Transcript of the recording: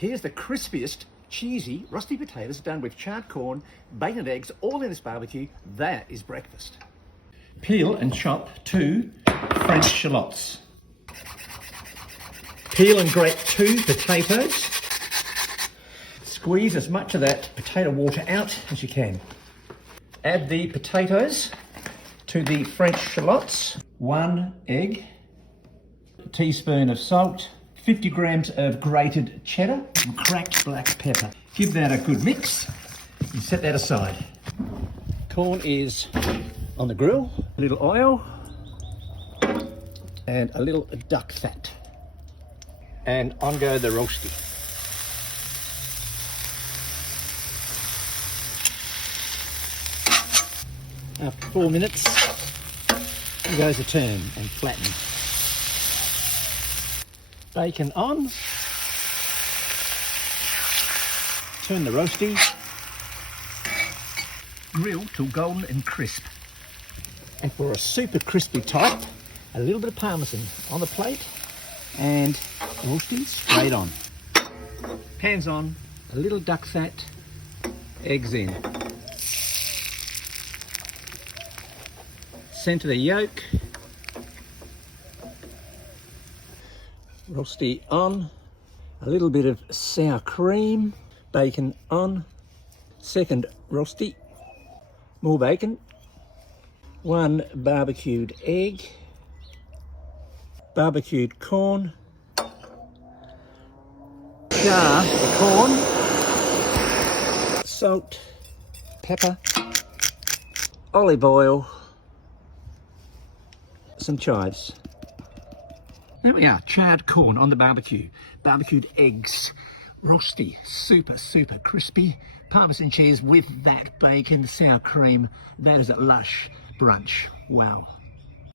Here's the crispiest, cheesy, rusty potatoes done with charred corn, bacon and eggs, all in this barbecue. That is breakfast. Peel and chop 2 French shallots. Peel and grate 2 potatoes. Squeeze as much of that potato water out as you can. Add the potatoes to the French shallots. 1 egg, a teaspoon of salt, 50 grams of grated cheddar, and cracked black pepper. Give that a good mix and set that aside. Corn is on the grill, a little oil and a little duck fat. And on go the rosti. After 4 minutes, it goes a turn and flatten. Bacon on. Turn the rosti. Grill till golden and crisp. And for a super crispy type, a little bit of parmesan on the plate and rosti straight on. Pans on, a little duck fat, eggs in. Centre the yolk. Rosti on, a little bit of sour cream, bacon on, second rosti, more bacon, 1 barbecued egg, barbecued corn, char the corn, salt, pepper, olive oil, some chives. There we are, charred corn on the barbecue, barbecued eggs, rosti, super crispy, parmesan cheese with that bacon, sour cream. That is a lush brunch. Wow.